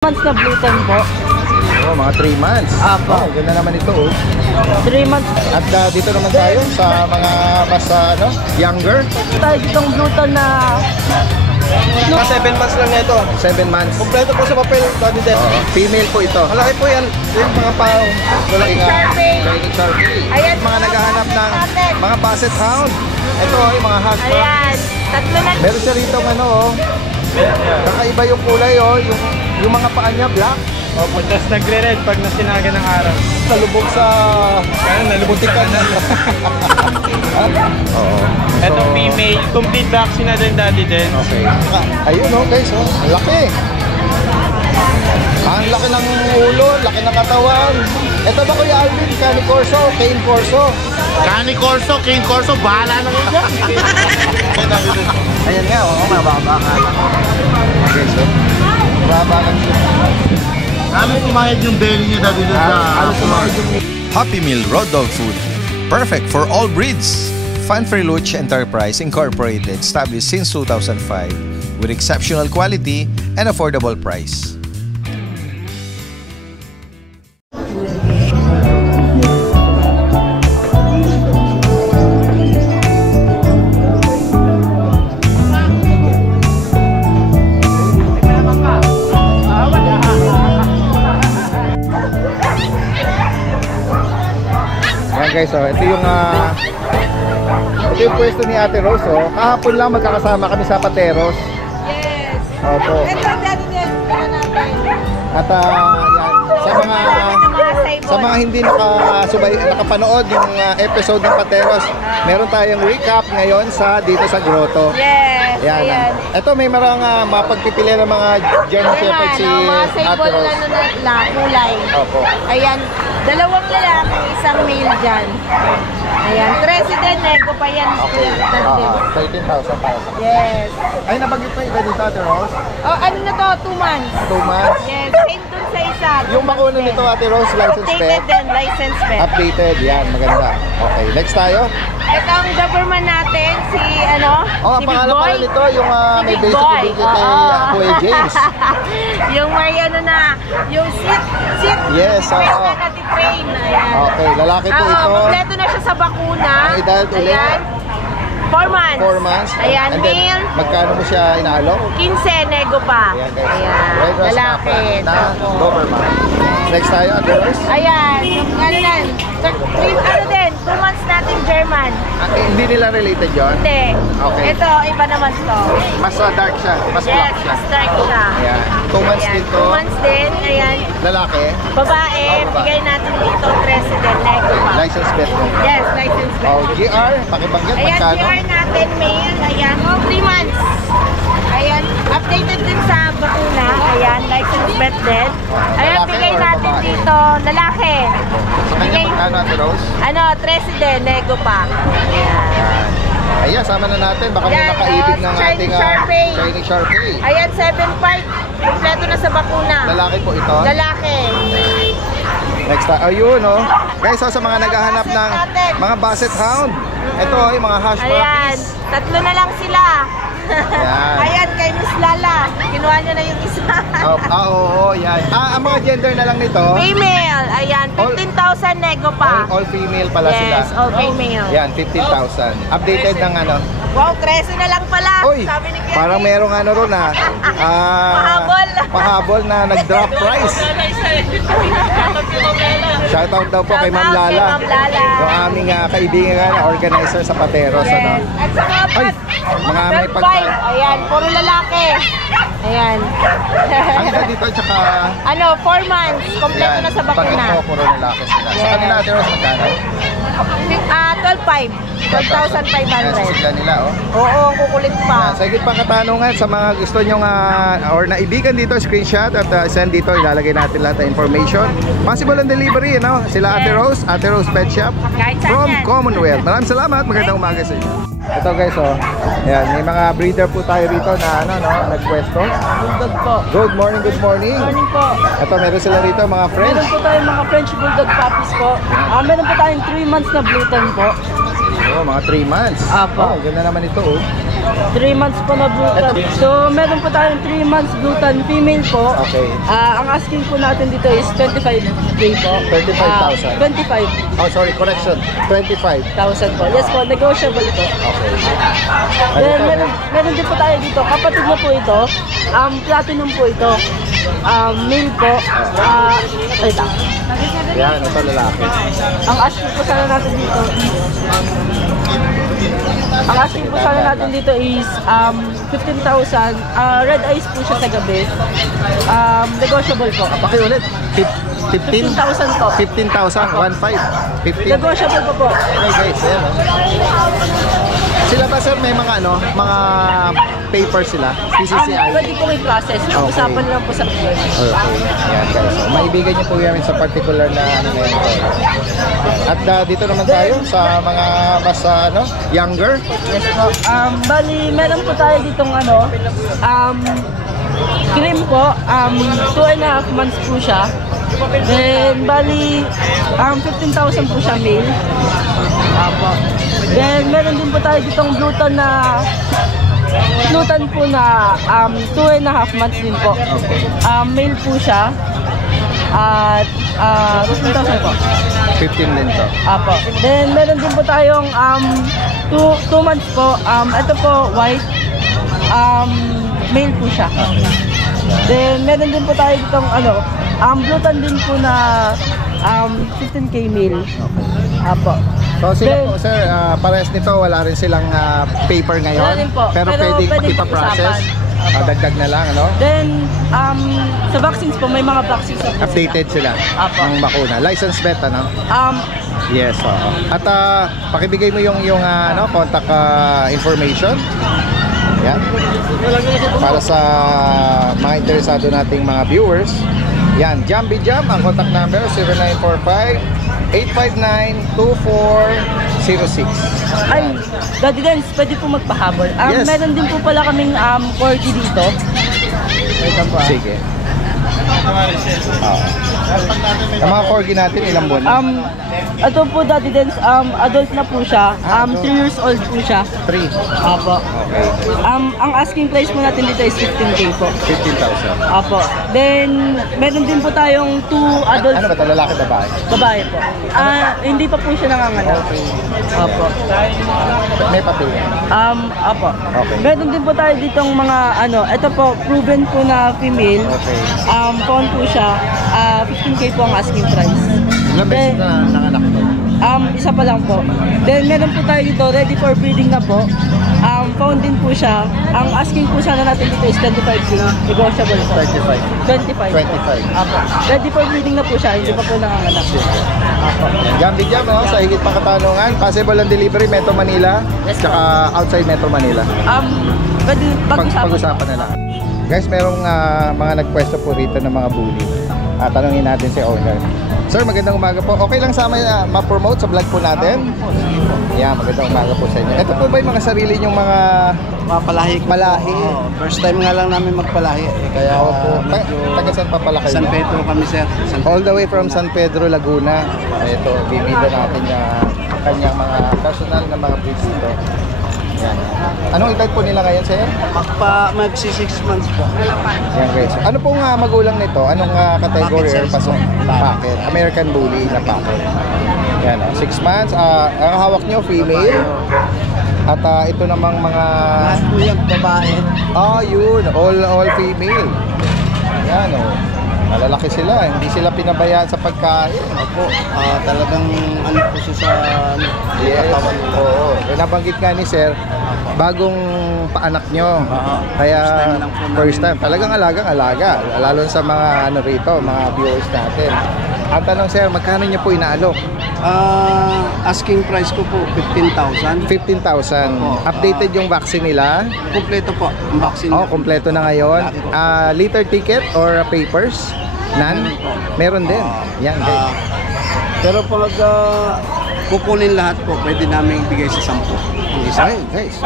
Months na Bluton po. Oh, mga 3 months. Apo. Oh, ganda naman ito oh. 3 months. At dito naman tayo sa mga mas younger. Tayo ditong Bluton na... Mga 7 months lang ito. 7 months. Kompleto po sa papel, Daddy Dad. Female po ito. Malaki po yan. Yung mga pao. Malaki nga. Sharpie. Sharpie. Ayan, Mga naghahanap ng natin. mga basset hound. Ito oh, yung mga husband. Ayan. Tatlo na. Meron siya rito ano oh. Kakaiba yung kulay oh. Yung mga paa niya black. Opo, tapos nagre-red pag nasinaga ng araw. Nalubog sa... Kaya nalubog sa kanan. Oo. Ito female, complete vaccine na din Daddy din. Okay. Ayun oh guys oh. Ang laki. Ang laki ng ulo, laki ng katawan. Ito ba Kuya Alvin? Cane Corso, Cane Corso. Cane Corso, Cane Corso, bahala na rin yan. Ayan nga oh, mababa ka lang. Okay, so mababa ka siya. Ano kumayad yung belly niya dati doon sa... Ano sumayad yung... Happy Meal Raw Dog Food. Perfect for all breeds. Fun Freluche Enterprise Incorporated, established since 2005 with exceptional quality and affordable price. Guys, oh, ito yung pwesto ni Ate Rose, oh. Kahapon lang magkakasama kami sa Pateros. Yes. Opo. Ito, Daddy din. Kaya natin. At yan, sa mga hindi nakapanood yung episode ng Pateros, meron tayong recap ngayon dito sa Grotto. Yes. Yan. Ayan. Ito may marang mapagpipili ng mga German Shepherd si mga Ate sable Rose. na kulay. Opo. Ayan. Dalawang lalaki, isang male dyan. Ayan. President, nego pa yan. Okay. 13,000 para sa Yes. Ay, nabanggit pa iba dito, Ate Rose? Oh, ano na to? 2 months. 2 months. Yes. Same dun sa isa. Yung makuna nito, Ate Rose, license Updated pet. din, license pet. Updated, yan, maganda. Okay, next tayo. Ito ang Doberman natin, si Oh, si ang Big pangalan Boy. pala nito, yung Si may Big basic Boy. ability kay Kuya James. Yung may yung sit. Yes, oo. Na nati-train. Ayan. Okay, lalaki po ito. Kompleto na siya sa bakuna. Ang edad ulit? Ayan. 4 months. 4 months. Ayan, And then, male. magkano mo siya inaalo? 15, nego pa. Ayan, guys. Ayan. Red Rose Lalaki. Papa na Doberman. Next tayo, Ate Rose. Ayan. Yung ano din, 2 months natin German. Hindi nila related yon. Hindi. Okay. Ito, iba naman to. Mas dark siya, mas Yes, black siya. mas dark siya. Ayan. 2 months Ayan, dito. 2 months din. Ayan. Lalaki. Babae, bigay natin dito, president, nego pa. License bet mo. Yes, license plate. Oh, GR, pakibanggit, Ayan, magkano? PR natin, male. Ayan, 3 months. Ayan, updated din sa bakuna. Ayan, license bet din. Ayan, Lalaki bigay or natin babae? dito, lalaki. Sa kanya Bigay, magkano, Ate Rose? president, nego pa. Ayan. Ayan, sama na natin. Baka may Yan, nakaibig ng Chinese ating Sharpie. Chinese Sharpie. Ayan, 7.5. Kompleto na sa bakuna. Lalaki po ito. Lalaki. Next time. Ayun, oh. Guys, sa mga naghahanap ng mga basset hound. Ito, yung mga hush Ayan, puppies. 3 na lang sila. Ayan. Ayan, kay Miss Lala. Kinuha niyo na yung isa. Oo, yan. Ang mga gender na lang nito. Female. Ayan, 15,000 nego pa. All female pala sila. Yes, all female. Yan, 15,000. Updated ng ano. Wow, 13 na lang pala. Uy, Sabi ni Kuya parang Nick. merong ano ron Pahabol. Pahabol na nag-drop price. Shoutout daw po kay Ma'am Shoutout kay Lala. Ma'am Lala. Yung aming kaibigan na organizer sa Pateros. Yes. Ano? At saka Ay, mga may 12.5. Ayan, puro lalaki. Ayan. Ang ganda dito, tsaka 4 months. Kompleto na sa pag bakuna. ito, puro lalaki sila. Sa Yes. kanila, Teros, magkano? 12.5. 12,500. Sila nila, oh. Oo, kukulit pa. Sa higit pang katanungan, sa mga gusto nyong or naibigan dito, screenshot at send dito, ilalagay natin lahat ng information. Possible ang delivery, no? Sila Ate Rose Pet Shop Kahit saan from yan. Commonwealth. Maraming salamat, magandang umaga sa inyo. Ito guys, oh. Ayan, may mga breeder po tayo rito na nagpwesto. Bulldog po. Good morning, good morning. Morning po. Ito, meron sila rito, mga friends. Meron po tayong mga French Bulldog puppies po. Meron po tayong 3 months na Bluton po. Oh, mga 3 months. Apo. Oh, ganda naman ito, oh. 3 months po na Blutan. So, meron po tayong 3 months Blutan female po. Okay. Ang asking po natin dito is 25K po. 25,000. 25,000 Oh, sorry, correction. 25. po. Yes po, negotiable po. Okay. Then, meron din po tayo dito. Kapatid na po ito. Platinum po ito. Male po. Ay lang. Yan, ito lalaki. Ang asking po sana natin dito is $15,000. Red eyes po siya sa gabi. Negotiable po. Pakiulit. 15? 15,000 po. 15,000. 1,500. 15. Negotiable po po. Okay, guys. Ayan. Sila ba, sir, may mga mga paper sila? PCCI? Pwede po may process. Usapan lang po sa client. Okay. Yan, guys. So, maibigan niyo po yan sa particular na ngayon. At dito naman tayo sa mga mas younger. Yes po. Bali, meron po tayo ditong cream po. 2.5 months po siya. Then, bali, 15,000 po siya male. Apo. Then, meron din po tayo ditong Blutan po na 2.5 months din po. Male po siya. At 15,000 po. 15 din to. Apo. Then, meron din po tayong 2 months po. Ito po, white. Male po siya. Then, meron din po tayo ditong Blutan din po na 15K male. Apo. So sila po, sir, parehas nito, wala rin silang paper ngayon. Wala rin po. Pero pwedeng pakipa-process. Dagdag na lang, ano? Then, sa vaccines po, may mga vaccines po. Updated sila Apo. ng bakuna. License vet, ano? Yes, oo. At pakibigay mo yung contact information. Yan. Para sa mga interesado nating mga viewers. Yan, Jambi Jam, ang contact number 0945-859-2406. Ay, Daddy Dance, pwede po magpahabol. Yes. Meron din po pala kaming corgi dito. Sige. Ang mga corgi natin, ilang buwan? Ito po Daddy Dance, adult na po siya. 3 years old po siya. 3. Apo. Okay. Ang asking price po natin dito is 15K po. 15,000. Apo. Then, meron din po tayong 2 adult Ano ba ito? Lalaki, babae? babae po. Hindi pa po siya nanganganak. Apo. May papel. Apo. Okay. Meron din po tayo ditong mga ito po, proven po na female. Okay. Pound po siya. 15K po ang asking price. Ilang beses na nanganak ito? Isa pa lang po. Then meron po tayo dito, ready for breeding na po. Pound din po siya. Ang asking po sana natin dito is 25K. Negotiable po. 35. 25. 25. Apo. Ready for breeding na po siya. Hindi pa po nanganganak. Apo. Jambi Jam, sa higit pang katanungan, possible ang delivery Metro Manila, tsaka outside Metro Manila. Pwede Pag-usapan na lang. Guys, merong mga nagpwesto po rito ng mga bully. Tanungin natin si owner. Sir, magandang umaga po. Okay lang sa ma-promote sa vlog po natin? Yeah, magandang umaga po sa inyo. Ito po ba yung mga sarili nyong mga Mapalahi ko. malahi? First time nga lang namin magpalahi. Kaya Opo. Taga saan pa pala kayo? San Pedro kami, sir. All the way from San Pedro, Laguna. Ito, bibida natin yung kanyang mga personal na mga breeds dito. Yan. Anong edad po nila ngayon, sir? Magsi 6 months po. Yan guys. Ano pong magulang nito? Anong category or pasok? Packet. American Bully na packet. Yan, 6 months. Ang hawak nyo, female. At ito namang mga... Lahat po yung babae. Yun. All female. Yan, malalaki sila. Hindi sila pinabayaan sa pagkain. Opo. Talagang po siya sa Yes. katawan. Oo. Nabanggit nga ni sir, bagong paanak nyo. Kaya first time. Talagang alagang-alaga. Lalo sa mga rito, mga viewers natin. Ang tanong sir, magkano nyo po inaalok? Asking price ko po 15,000. 15,000. Updated yung vaccine nila. Kompleto po ang vaccine. Kompleto na ngayon. Liter ticket or papers? None? Meron din. Yan guys. Pero pag kukunin lahat po, pwede namin ibigay sa 10. Yung isa. Ay, guys.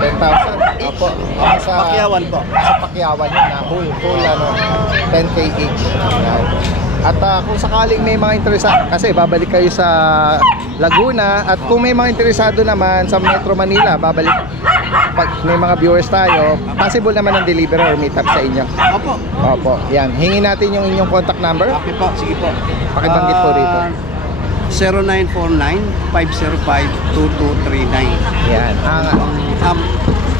10,000. Opo. Sa Pakyawan po. Sa Pakyawan yun na. Full 10K each. At kung sakaling may mga interesado, kasi babalik kayo sa Laguna, at kung may mga interesado naman sa Metro Manila, babalik pag may mga viewers tayo, possible naman ng delivery or meet up sa inyo. Opo. Opo, yan. Hingin natin yung inyong contact number. Okay po, sige po. Pakibanggit po rito. 0949-505-2239. Yan.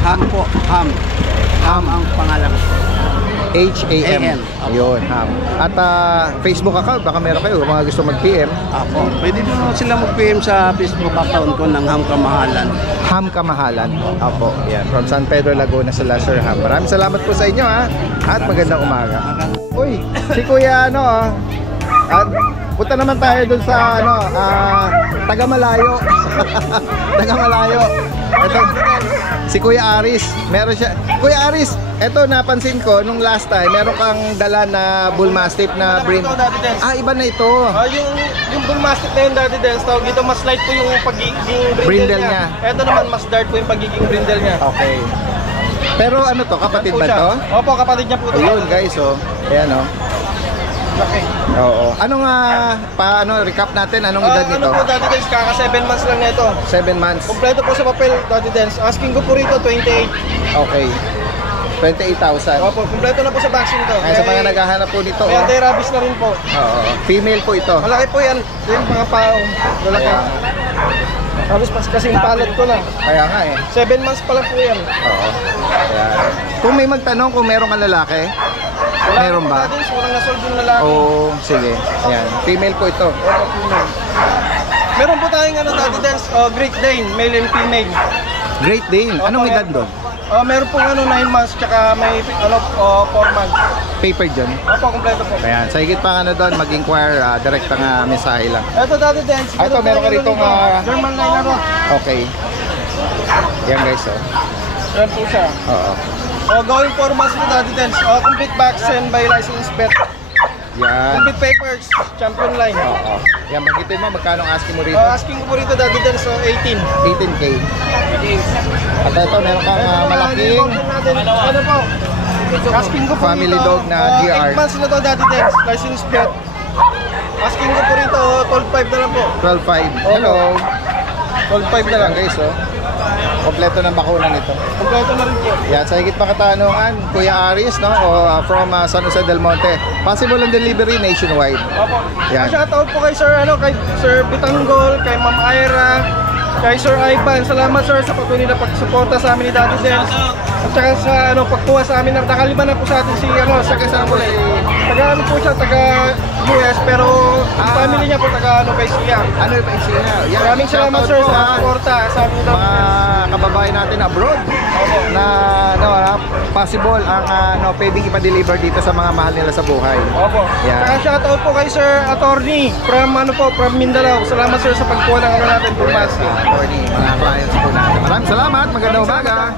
Ham po, Ham. Ham ang pangalan. H-A-M. A-M. Yun, Ham. At Facebook account, baka meron kayo mga gusto mag-PM. Apo. Pwede mo sila mag-PM sa Facebook account ko ng Ham Kamahalan. Ham Kamahalan. Opo, yan. From San Pedro, Laguna sila, Sir Ham. Maraming salamat po sa inyo, ha. At magandang umaga. Uy, si Kuya, at punta naman tayo dun sa, Taga-Malayo. Taga-Malayo. Ito, si Kuya Aris. Meron siya. Kuya Aris, eto napansin ko, nung last time, meron kang dala na Bull Mastiff na breed. Ito, Daddy Dance. Iba na ito. Yung Bull Mastiff na yun, Daddy Dance, tawag dito, mas light po yung pagiging brindle niya. Ito naman, mas dark po yung pagiging brindle niya. Okay. Pero ano to, kapatid ba to? Opo, kapatid niya po ito. Ayun guys, Ayan, Okay. Oo. Anong recap natin? Anong edad nito? Ano po, Daddy Dance, kaka 7 months lang nito. 7 months. Kompleto po sa papel, Daddy Dance. Asking ko po rito, 28. Okay. 28,000. Opo, kompleto na po sa vaccine ito. Kaya sa mga naghahanap po nito, May anti-rabies na rin po. Oo. Female po ito. Malaki po yan. Yung mga pao. Malaki. Kaya, Tapos kasing palad ko na. kaya nga 7 months pa lang po yan. Oo. Kaya, kung may magtanong kung meron kang lalaki, meron ba? Daddy Dance, walang nasolve yung lalaki. Oo, sige. Ayan. Female po ito. Meron po tayong Daddy Dance, Great Dane, male and female. Great Dane. Anong Opo, edad doon? Meron pong 9 months, tsaka may 4 months. Paper dyan. Opo, kompleto po. Ayan. Sa higit pa doon, mag-inquire, direct ang mensahe lang. Ito, Daddy Dance. Ito, meron ka rito German line na ro. Okay. Yan guys, Yan po siya. Oo. Going 4 months po, Daddy Dance. Complete vaccine by license vet. Yan. Complete papers, champion line. Oo. Yan, magitin mo, magkano asking mo rito? Asking ko po rito, Daddy Dance, 18. 18K. At ito, meron kang malaking Ano po? Asking ko po family rito, dog na GR. 8 months na to, Daddy Dance, license vet. Asking ko po rito, 12.5 na lang po. 12.5. Hello. 12.5 na lang. Yan guys, kompleto ng bakuna nito. Kompleto na rin po. Yan, sa higit pa katanungan, Kuya Aris, from San Jose del Monte. Possible ang delivery nationwide. Opo. Yan. Shoutout po kay Sir, kay Sir Bitanggol, kay Ma'am Ira, kay Sir Ivan. Salamat sir sa patuloy na pagsuporta sa amin ni Daddy Dance. At saka sa pagkuha sa amin, nakaliban na po sa atin si sa kasama taga po siya, taga US, pero ang family niya po taga kay Siya. Ano yung paisiya? Yan, Maraming salamat sir shoutout po, sa suporta sa amin ni Daddy mga Dance. kababayan natin abroad na possible ang pwedeng ipa-deliver dito sa mga mahal nila sa buhay. Opo. Yan. Saka shoutout po kay Sir Attorney from Mindanao. Salamat sir sa pagkuha ng natin po Attorney, mga clients po natin. Maraming salamat, magandang umaga.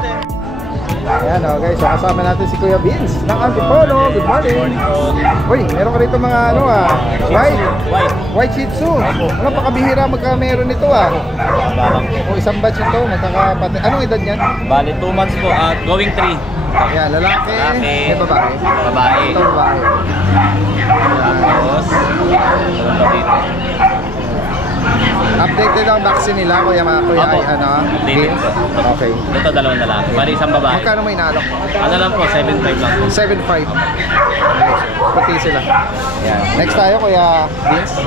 Ayan guys, kasama natin si Kuya Vince ng Antipolo. Good morning. Uy, meron ka rito mga white Shih Tzu. Pakabihira magka-meron nito O isang batch ito, magkakapatid. Anong edad yan? Bali 2 months po at going 3. Ayan, lalaki. May babae. Babae. Ito babae. Tapos, meron pa dito. Updated ang vaccine nila, Kuya Opo. Updated Vince? po. Okay. Ito dalawang lalaki. Bali isang babae. Magkano may inalok? Ano lang po, 7.5 lang po. 7.5. Puti sila. Yan. Next tayo, Kuya Vince.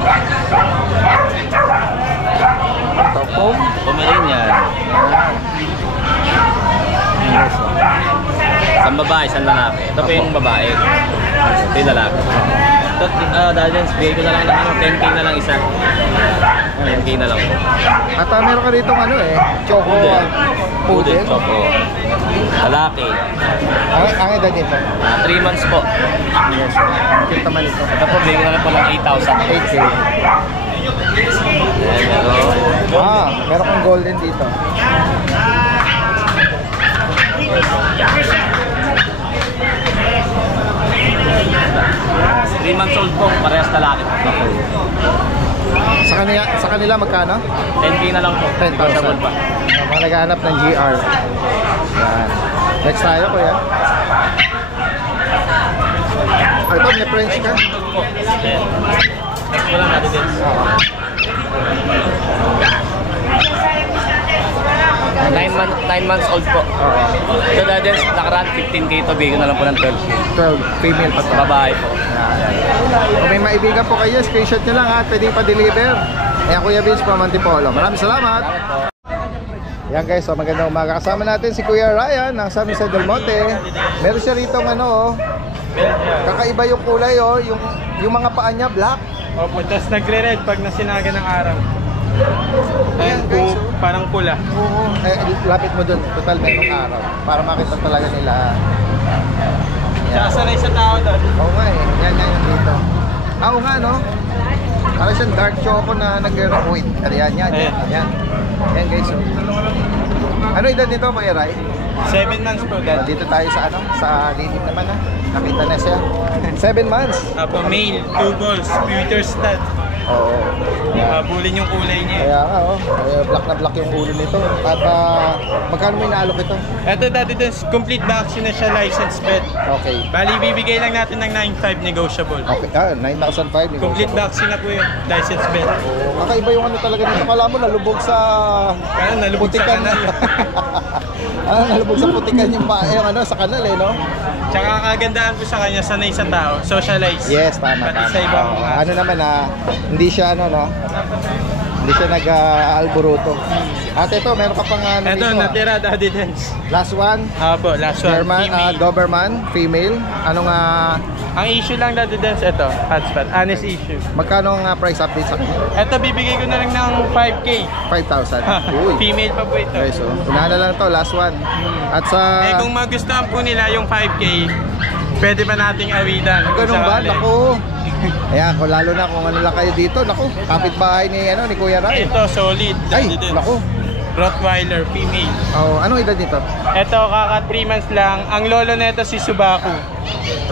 Ito po. Pomeranian. Isang babae, isang lalaki. Ito po yung babae. Ito yung lalaki. Ito, dahil yan, bigay ko na lang ng 10K na lang isa. 10K na lang po. At meron ka rito choco poodle. Choco. Lalaki. Ang edad nito? 3 months po. Yes. Cute naman ito. Ito po, bigay ko na lang po ng 8,000. 8K. Ayan, meron. Meron kang golden dito. 3 months old po, parehas lalaki. Sa kanila magkano? 10K na lang po. 10,000. Negotiable pa. Mga naghahanap ng GR. Yan. Next tayo, Kuya. Ito, may French ka? Ayan. Next mo lang natin din. 9 months old po. So dahil nakaraan 15K to, bigyan na lang po ng 12K. 12, female pa to. Babae po. Kung may maibigan po kayo, screenshot nyo lang at pwede pa-deliver. Ayan, Kuya Vince from Antipolo. Maraming salamat. Yan guys, so magandang umaga. Kasama natin si Kuya Ryan ng San Jose del Monte. Meron siya rito ng ano, kakaiba yung kulay, yung mga paa niya black. Opo, tapos nagre-red pag nasinaga ng araw. Ayan guys, Parang pula. oo. Lapit mo dun, total merong araw. Para makita talaga nila. Tsaka sanay sa tao doon. Oo nga eh, yan dito. Oo nga no? Parang siyang dark choco na nag-wait. Yan. Yan guys. So. Ano edad nito, Kuya Ray? 7 months po, dad. Dito tayo sa sa lilim naman ha. Nakita na siya. 7 months. Apo, male, 2 balls, pewter stud. Oo. Bulin yung kulay niya. Kaya nga black na black yung ulo nito. At magkano may naalok ito? Ito dati din, complete vaccine na siya, licensed vet. Okay. Bali, bibigay lang natin ng 9.5 negotiable. Okay, 9,500. Complete vaccine na po yun, licensed vet. Kakaiba yung ano talaga nito. Kala mo nalubog sa Kaya nalubog sa kanal. Nalubog sa putikan yung sa kanal eh, no? Tsaka kagandahan ko sa kanya, sanay sa tao, socialize. Yes, tama. Pati sa ibang Ano naman hindi siya hindi siya nag-alboruto. At ito, meron ka pang Ito, dito, natira, daddy dance. last one, Apo, last one, German, female. Doberman, female. Anong Ang issue lang daddy dance, ito, hotspot, honest issue. magkano ang price update sa kanya? Ito, bibigay ko na lang ng 5K. 5,000. Uy. Female pa po ito. Okay, so unahan na lang to, last one. At sa Kung magustuhan po nila yung 5K, pwede ba nating awidan? Kung ganun ba? sakali. Naku. Ayan, lalo na kung ano lang kayo dito. Naku, kapitbahay ni Kuya Ray. Ito, solid. Ay, daddy dance. naku. Rottweiler, female. Oh, anong edad nito? Ito, kaka 3 months lang. Ang lolo nito si Subaku.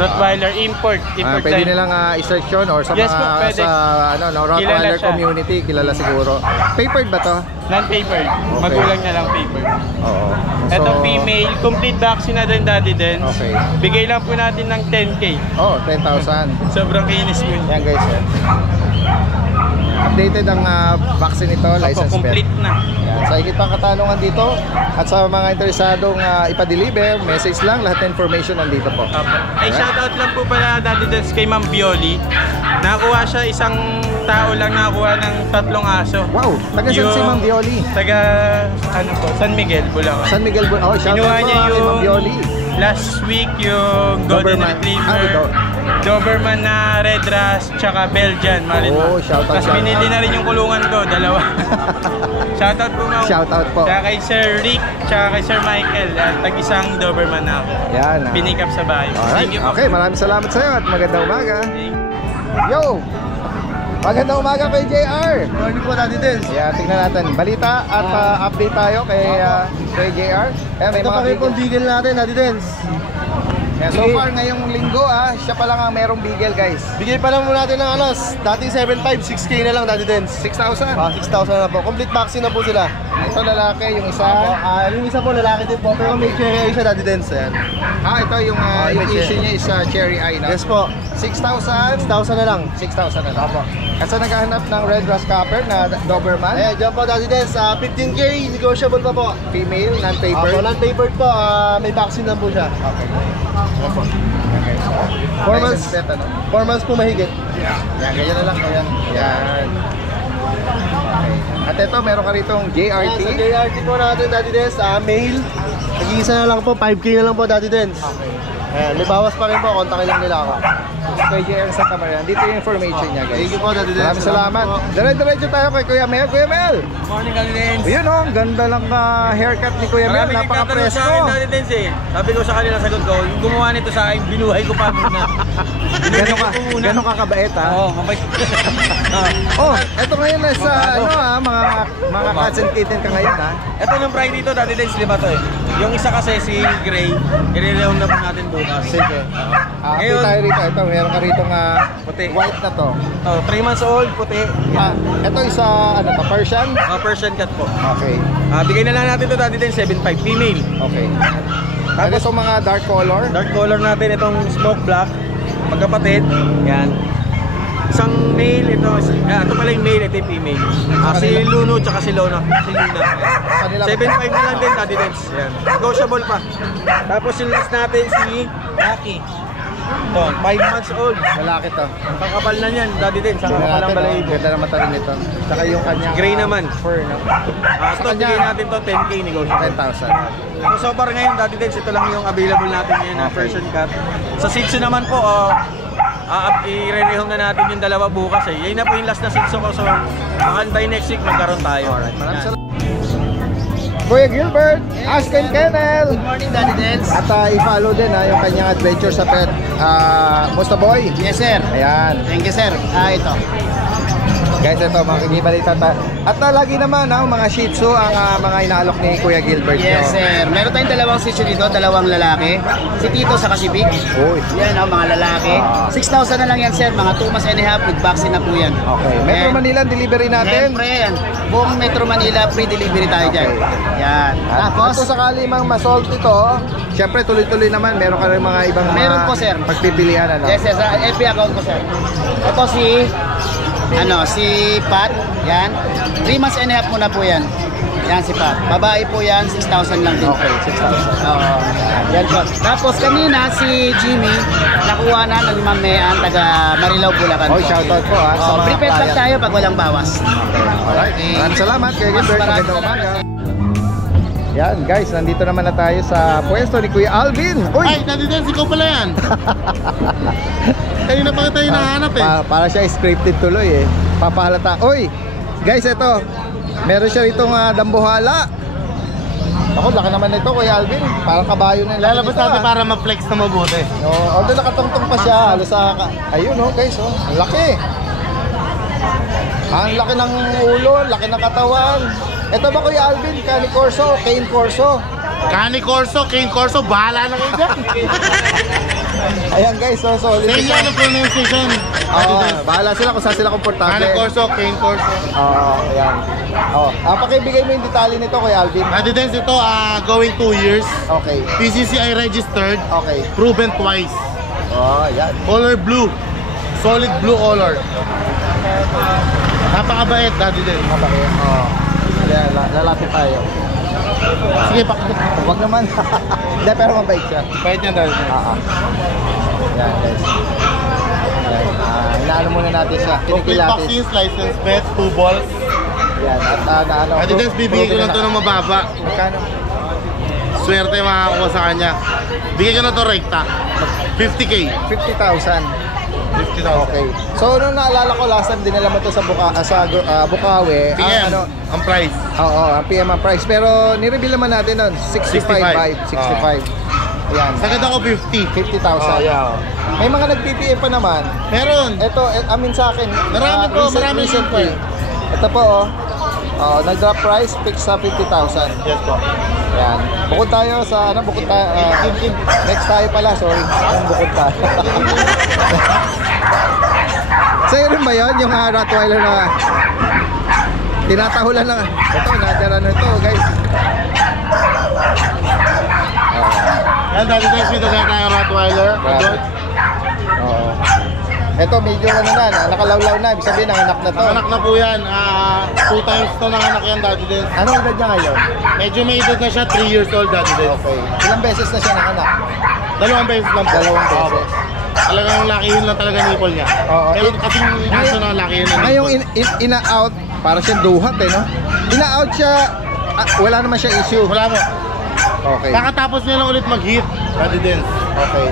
Rottweiler, import Pwede line. nilang i-search yun or sa Yes mga po, pwede. Rottweiler Kilala siya. community, kilala siguro. Papered ba to? Non-paper. Magulang na lang paper. Oo. Ito, female. Complete vaccine na din, daddy dance. Okay. Bigay lang po natin ng 10K. Oh, 10,000. Sobrang kinis po. Yan guys. Updated ang vaccine nito, license Complete na. Yan. Sa higit pang katanungan dito at sa mga interesadong ipa-deliver, message lang, lahat ng information nandito po. Ay, shoutout lang po pala Daddy Dance kay Ma'am Violi. Nakakuha siya, isang tao lang nakakuha ng 3 aso. Wow, taga saan si Ma'am Violi? Taga, San Miguel, Bulacan. San Miguel, shoutout Kinuha po niya kay Ma'am Violi. last week yung Golden Doberman. Retriever, Doberman na Red Ras, tsaka Belgian, malin mo. Shoutout, Tapos binili na rin yung kulungan ko, 2. Shoutout po Ma'am. Shoutout po. Tsaka kay Sir Rick, tsaka kay Sir Michael, tag-isang Doberman na ako. Yan. Pinick up sa bahay. Alright. Thank you po. Okay, maraming salamat sa iyo at magandang umaga. Thank you. Yo! Magandang umaga kay JR. Morning po, Daddy Dance. Yeah, tingnan natin. Balita at update tayo kay JR. May Ito pa kayo pong bigel natin, Daddy Dance. Yeah, so far ngayong linggo siya pa lang ang merong bigel guys. Bigay pa lang muna natin ng dating 7.5, 6K na lang, Daddy Dance. 6,000. 6,000 na po. Complete vaccine na po sila. Ito lalaki, yung isa. Yung isa po lalaki din po, pero may cherry isa, Daddy Dance. Ayan. Ito yung may issue niya is cherry eye na. Yes po. 6,000. 6,000 na lang. 6,000 na lang. Kasi naghahanap ng red grass copper na Doberman. Ayan, dyan po, Daddy Dance. 15K, negotiable pa po. Female, non-paper. Non-papered po. May vaccine na po siya. Okay. Okay. 4 months. 4 months po mahigit. Yan, ganyan na lang. Yan. Yan. Okay. At ito, meron ka ritong JRT. Sa JRT po natin, Daddy Dance, male. Nag-iisa na lang po, 5K na lang po, Daddy Dance. Okay. Ayan, may bawas pa rin po, kontakin lang nila ako. Kay JR sa Tamaran. Dito yung information niya guys. Thank you po, Daddy Dance. Maraming salamat. Dire-diretso tayo kay Kuya Mel. Kuya Mel! Morning, Daddy Dance. Yun o, ganda lang haircut ni Kuya Mel. Napaka-presko. Sabi ko sa kanila, sagot ko, yung gumawa nito sa akin, binuhay ko pa muna. Gano'n ka kabait ha? Oo, mabait. Oh, eto ngayon sa mga cats and kitten ka ngayon ha? Ito yung pride dito, Daddy Dance, 5 to eh. Yung isa kasi si Gray, i-releon na po natin bukas. Sige. Ngayon- Tayo rito. Ito, meron ka rito Puti. white na to. 3 months old, puti. Ito isa, Persian? Persian cat po. Okay. Bigay na lang natin to, Daddy Dance, 7.5, female. Okay. Tapos yung mga dark color? Dark color natin, itong smoke black. magkapatid. Yan. Isang male, ito pala yung male, ito yung female. Si Luno tsaka si Luna. Si Luna. 7.5 na lang din, Daddy Dens. Yan. Negotiable pa. Tapos yung last natin si Lucky. Ito, 5 months old. Lalaki to. Kakapal na niyan, Daddy Dens. Ang kakapal ng balahibo. Ganda naman tayo nito. Saka yung kanyang Gray naman. fur, no? Ito, bigay natin to 10K negotiable. 10,000. So far ngayon, Daddy Dens, ito lang yung available natin ngayon na Persian cat. Sa Shih Tzu naman po, i-re-rehome na natin yung dalawa bukas eh. Yan na po yung last na Shih Tzu ko. So, by next week, magkaroon tayo. Alright, maraming salamat. Kuya Gilbert, Ask and Kennel. Good morning, Daddy Dens. At i-follow din yung kanyang adventure sa pet. Musta Boy? Yes, sir. Ayan. Thank you, sir. Ito. Guys, ito, makikibalita ta. At lagi naman, mga Shih Tzu ang mga inaalok ni Kuya Gilbert. Yes, sir. Meron tayong dalawang Shih Tzu dito, dalawang lalaki. Si Tito sa si Vic. Uy. Yan, mga lalaki. 6,000 na lang yan, sir. Mga 2 months and a half with vaccine na po yan. Okay. Metro And, Manila delivery natin. Siyempre, yan. Buong Metro Manila, free delivery tayo dyan. Yan. At kung sakali mang masold ito, syempre tuloy-tuloy naman, meron ka rin mga ibang Meron po, sir. pagpipilian. Ano? Yes, yes. FB account ko, sir. Ito si Pat. Yan. 3 months and a half muna po yan. Yan si Pat. Babae po yan, 6,000 lang din. Okay, 6,000. Oo. Yan po. Tapos kanina si Jimmy, nakuha na ng Mamean, taga Marilao, Bulacan. Oh, shoutout po sa mga Prepaid pack client. tayo pag walang bawas. Alright. Maraming salamat, Kuya Gilbert. Magandang umaga. Yan, guys, nandito naman na tayo sa pwesto ni Kuya Alvin. Uy! Ay, Daddy Dens, ikaw pala yan. Kanina pa tayo nahanap eh. Para siya scripted tuloy eh. Papahalata. Uy! Guys, ito. Meron siya itong dambuhala. Ako, laki naman nito, Kuya Alvin. Parang kabayo na. Lalabas natin para ma-flex na mabuti. Although nakatungtong pa siya. Halos sa... Ayun guys, ang laki. Ang laki ng ulo, laki ng katawan. Ito ba Kuya Alvin? Cane Corso, Cane Corso. Cane Corso, Cane Corso, bahala na kayo dyan. Ayan guys, so solid. Sa inyo ang pronunciation. Bahala sila kung saan sila komportable. Cane Corso, Cane Corso. Ayan. Pakibigay mo yung detalye nito Kuya Alvin. Daddy Dens, ito going 2 years. Okay. PCCI registered. Okay. Proven twice. Ayan. Color blue. Solid blue color. Napakabait, Daddy Dens. Mabait. Ayan, lalapit tayo. Sige, pakita. Huwag naman. Hindi, pero mabait siya. Bait niya, Daddy Dens. Ayan guys. Ayan. Inaano muna natin siya. Complete Kinikilatis. vaccines, license, pets, 2 balls. Ayan. At Daddy Dens, bibigay ko lang ito ng mababa. Magkano? Swerte makakakuha sa kanya. Bigay ko na ito rekta. 50K. 50,000. 50,000. Okay. So nung naalala ko last time dinala mo to sa Bukawi, PM, ang price. ang PM ang price pero ni-reveal naman natin noon 65. Ayan. Sagad ako 50. 50,000. Yeah. May mga nag-PPA pa naman. Meron. Ito amin sa akin. Marami po, marami recently. Ito po nag-drop price fix sa 50,000. Yes po. Ayan. Bukod tayo sa bukod tayo next tayo pala, sorry. Bukod tayo. Sa'yo rin ba yun, yung Rottweiler na tinatahulan na? Ito, natira na ito, guys. Yan, Daddy Dens, may taga tayo Rottweiler. Oo. Ito, medyo nakalawlaw na. Ibig sabihin, nanganak na to. Anak na po yan. 2 times to nanganak yan, Daddy Dens. Anong edad niya ngayon? Medyo may edad na siya, 3 years old, Daddy Dens. Okay. Ilang beses na siya nanganak? 2 beses lang po. 2 beses. Talagang lakihin lang talaga nipple niya. Oo. Pero kasing aso na lakihin na Ngayong nipple. ina-out, para siyang duhat no? Ina-out siya, wala naman siya issue. Wala mo. Okay. Kakatapos niya lang ulit mag-hit, Daddy Dens. Okay.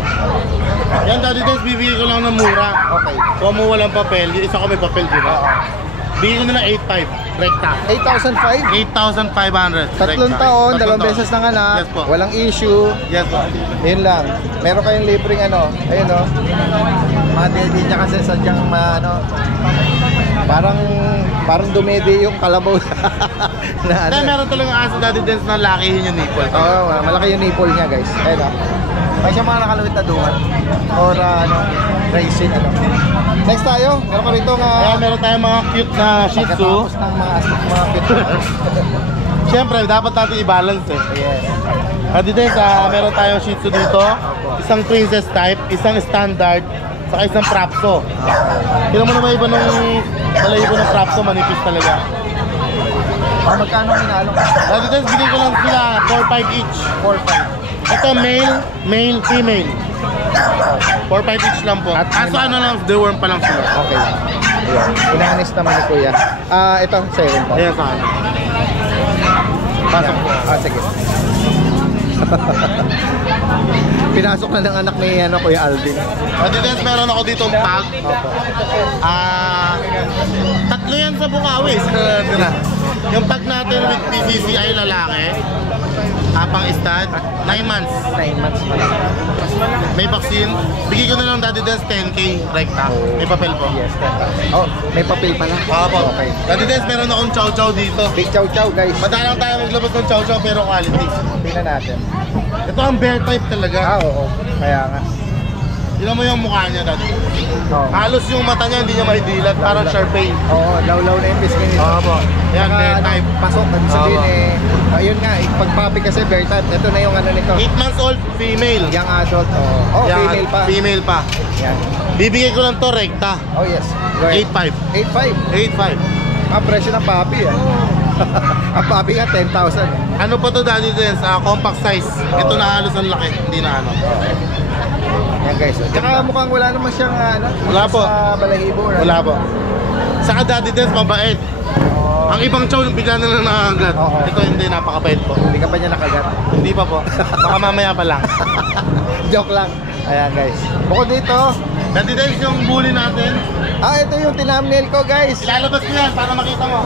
Yan, Daddy Dens, bibigay ko lang ng mura. Okay. Kung mo walang papel, yung isa ko may papel, di ba? Bigay ko na lang 8,500, rekta. 8,500? 8,500. Tatlong taon, 2 beses ng anak, Yes po. walang issue. Yes po. Yun lang. Meron kayong libreng ayun mga dedi niya kasi sadyang parang dumedi yung kalabaw na Kaya meron talagang aso, Daddy Dens, na lakihin yung nipple. Oo, malaki yung nipple niya guys. Ayun may siya mga nakaluwit na duhan or racing Next tayo, meron ko rito Kaya meron tayong mga cute na Shih Tzu. pagkatapos ng mga cute. Siyempre, dapat natin i-balance eh. Yes. Daddy Dens, meron tayong Shih Tzu dito. Isang princess type, isang standard, saka isang Prapso. Tingnan mo naman iba nung balahibo ng Prapso, manipis talaga. Magkano pinalo? Dati din, bigyan ko lang sila 4-5 each. 4-5. Ito, male, female. 4-5 each lang po. Kaso ano lang, deworm pa lang sila. Okay. Ayan. Inanis naman ni Kuya. Ito, sa'yo po. Ayan, saan? Pasok po. Sige. Pinasok na ng anak ni Kuya Alvin. Dati din, meron ako dito pag. Opo. Tatlo yan sa Bukawi. Yung pag natin with PCC ay lalaki. Pang stud, 9 months. 9 months pa lang. May vaccine. Bigay ko na lang Daddy Des 10K right now. May papel po. Yes, oh, may papel pala. Po. Okay. Daddy Des, meron akong chow chow dito. Big chow chow, guys. Madalang tayo maglabas ng chow chow pero quality. Tingnan natin. Ito ang bear type talaga. Oo. Kaya nga. Tignan mo yung mukha niya, Daddy. Oo. Halos yung mata niya hindi niya mahidilat. Parang Sharpei. Oo, lawlaw na yung biskin nito. Po. Yan, bear type. Pasok. Ibig sabihin ayun nga, pag puppy kasi bear type. Ito na yung nito. 8 months old, female. Young adult. Yan, female pa. Female pa. Yan. Bibigay ko lang to rekta. Oh, yes. Go ahead. 8.5. 8.5. Presyo ng puppy ang puppy nga 10,000. Ano pa to, Daddy Des? Compact size. Ito na halos ang laki. Hindi na ano. Yan guys. Tsaka mukhang wala naman siyang Wala po. sa balahibo. Wala po. Saka Daddy Des, mabait. Ang ibang chow yung bigla na lang nakagat. Ito hindi, napakabait po. Hindi ka pa niya nakagat. Hindi pa po. Baka mamaya pa lang. Joke lang. Ayan guys. Bukod dito. Daddy Des, yung bully natin. Ito yung tinamnail ko guys. Ilalabas ko yan para makita mo.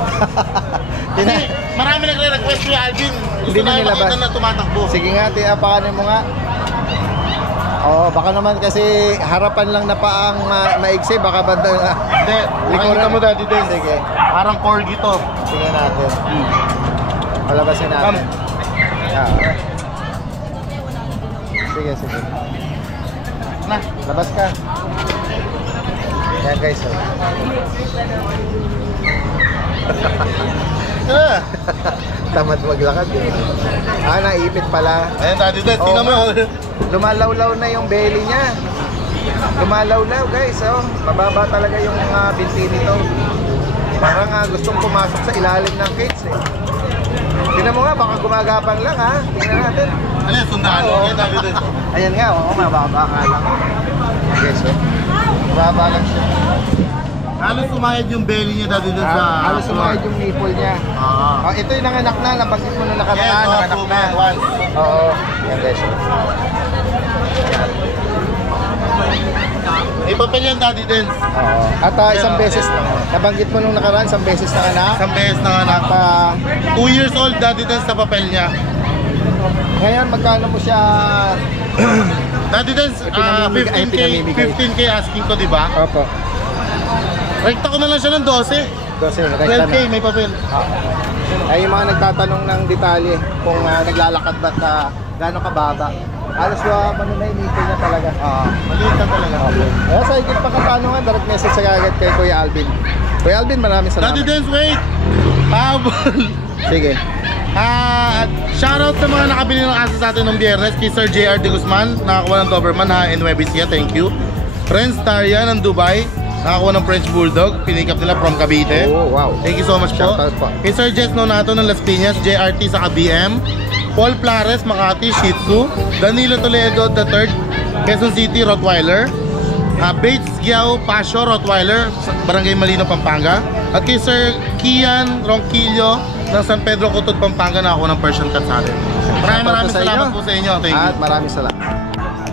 Kasi marami nagre-request ko yung Alvin. Gusto Hindi na na nilabas. makita na tumatakbo. Sige nga, pakanin mo nga. Baka naman kasi harapan lang na paang maigsi, baka banda nga. Hindi, makikita mo Daddy Des. Sige. Parang corgi to. Tingnan natin. Palabasin natin. Sige. Na. Labas ka. Yan guys. Tamad maglakad naipit pala. Ayan Daddy Des, tingnan mo. Lumalawlaw na yung belly niya. Lumalawlaw guys. Mababa talaga yung binti nito. Parang gustong pumasok sa ilalim ng cage Tingnan mo nga, baka gumagapang lang Tingnan natin. Ano yan, sundalo? Ayan Daddy Des. Ayan nga, mababa nga lang. Yes, mababa lang siya. Halos sumayad yung belly niya Daddy Des sa halos sumayad yung nipple niya. Ito yung nanganak na, nabanggit mo nung nakaraan, Yes, nanganak na. once. Oo, yan guys. Yan. May papel yan Daddy Des. At isang beses, nabanggit mo nung nakaraan, isang beses na anak. Isang beses na anak. 2 years old Daddy Des sa papel niya. Ngayon, magkano mo siya? Daddy Des, 15K asking ko, di ba? Opo. Rekta ko na lang siya ng 12. 12K, may papel. Ay, yung mga nagtatanong ng detalye kung naglalakad ba't gano'ng kababa. Halos na yung nipple niya talaga. Maliit na talaga. Kaya sa higit pa katanungan, direct message sa agad kay Kuya Alvin. Kuya Alvin, maraming salamat. Daddy Des, wait! Pahabol! Sige. Shoutout sa mga nakabili ng aso sa atin ng biyernes kay Sir JR De Guzman, nakakuha ng Doberman in Nueva Ecija, thank you. Friends Taria ng Dubai, nakakuha ng French Bulldog, pinikap nila from Cavite. Oh, wow. Thank you so much po. Shoutout po. Kay Sir Jess Nonato ng Las Piñas, JRT sa KBM, Paul Plares, Makati, Shih Tzu, Danilo Toledo III, Quezon City, Rottweiler, Bates Giao Pasio, Rottweiler, Barangay Malino, Pampanga, at kay Sir Kian Ronquillo ng San Pedro, Cotod, Pampanga, nakakuha ng Persian Cat sa atin. Maraming salamat po sa inyo. Thank you. At maraming salamat.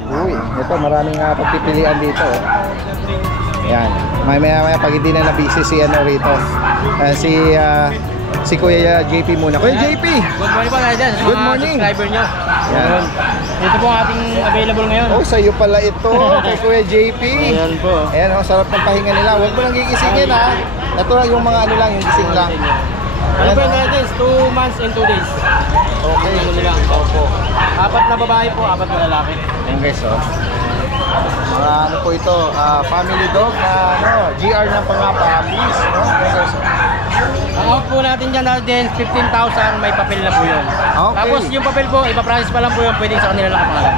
Uy, ito maraming pagpipilian dito. Yan. Maya pag hindi na na-busy si rito. Si Kuya JP muna. Kuya JP! Good morning po tayo dyan sa Good mga morning. subscriber nyo. Yan. Ito po ang ating available ngayon. Oh, sa'yo pala ito. Kay Kuya JP. Ayan po. Ayan, sarap ng pahinga nila. Huwag mo lang gigisingin Ito yung mga lang, yung gising lang. Ano po yung natin? 2 months and 2 days. Okay. Ano nila? Opo. 4 na babae po, 4 na lalaki. Ayan guys, mga po ito, family dog na GR ng pangapapis, Ayan guys, Ang out po natin dyan natin, 15,000, may papel na po yun. Okay. Tapos yung papel po, ipaprocess pa lang po yun, pwedeng sa kanila lang kapangalan.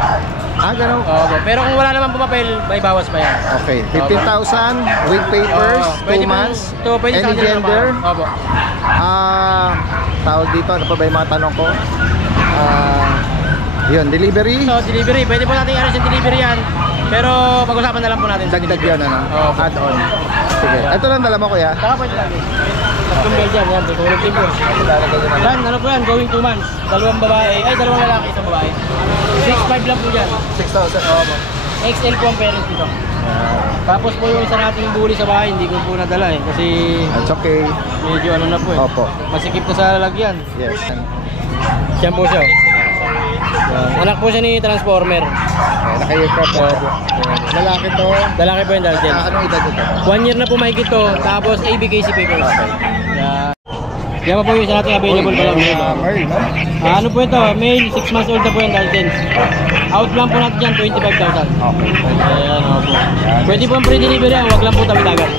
Ganun. Opo. Pero kung wala naman po papel, may bawas pa yan. Okay, 15,000 with papers, 2 months, pwede sa any atin gender. naman. Opo. Tawag dito, ano pa ba yung mga tanong ko? Yun, delivery. So, delivery. Pwede po natin i-arrange yung delivery yan. Pero pag-usapan na lang po natin. Dagdag yun, ano? Opo. Add-on. Sige, ito lang dala mo, kuya. Saka pwede natin. Tatlong bell dyan, yan. Tutulog din po. Yan, ano po yan? Going 2 months. Dalawang lalaki, isang babae. 6'5 lang po dyan. 6,000. Opo. XL po ang parents dito. Tapos po yung isa nating bully sa bahay, hindi ko po nadala eh. Kasi That's okay. medyo ano na po eh. Opo. Masikip na sa lalagyan. Yes. Siya po siya. Anak po siya ni Transformer. Naka-aircraft po. Lalaki to. Lalaki po yung Dalton. Anong edad ito? 1 year na po mahigit to. Tapos ABKC papers. Yan pa po yung isa nating available pa lang. Merl, no? Ano po ito? Male, 6 months old na po yung Dalton. Out lang po natin dyan, 25,000. Okay. Ayan, opo. Pwede po ang free delivery yan, huwag lang po tabi-tagan.